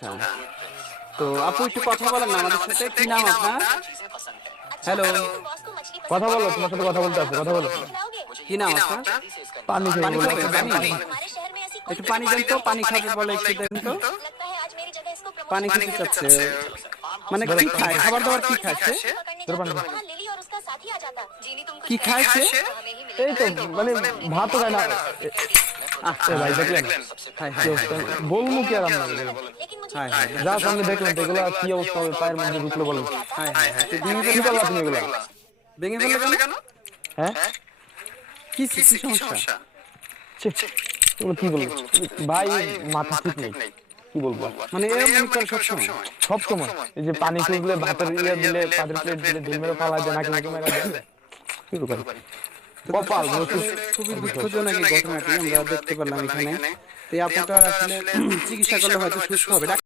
আচ্ছা। তো আপু একটু কথা বলেন না আমাদের সাথে। কি নাম আপনার? হ্যালো। কথা বলো, তোমার সাথে কথা বলতে আছে, কথা বলো। কি নাম আপনার? পানি খাই পানি বললাম। খাবেন? পানি? একটু পানি দেন তো। পানি খাবে বলে একটু দেন তো। পানি খেতে চাচ্ছে। মানে ধরো, কি খায়? খাবার-দাবার কি খায় সে? ধরো পানি। কি খায় সে? এই তো মানে ভাত তো খায় না। এ আহা! ভাই দেখলেন হায়, কি হায়, হায়, অবস্থা? হায়। বলবো কি আর আপনাকে বলেন? হায়, হায়, যা দেখো। সামনে দেখলেন তো এগুলা কি অবস্থা হবে পায়ের মধ্যে ঢুকলো বলেন? হায়, হায়, হায়। তো ভেঙে কি ফেললে করলা কেন? তুমি এগুলা? ভেঙে ফেললে কেন? হ্যাঁ, কি সমস্যা? ছি, এগুলো কি বলবো ভাই, মাথা ঠিক নেই, কি বলবো আর? মানে এরকমই করে সবসময়? সব সময় এই যে পানি খুঁজলে ভাতের ইয়ে দিলে, পাতের প্লেট দিলে ঢিল মেরে ফালা দেয়, নাকি মুখে মেরে দেয়, কি ব্যাপার? তো কপাল দর্শক নসিব। আসলে খুবই দুঃখজনক এই ঘটনাটি আমরা দেখতে পারলাম এখানে। তো এই আপুটার আসলে চিকিৎসা করলে হয়তো সুস্থ হবে।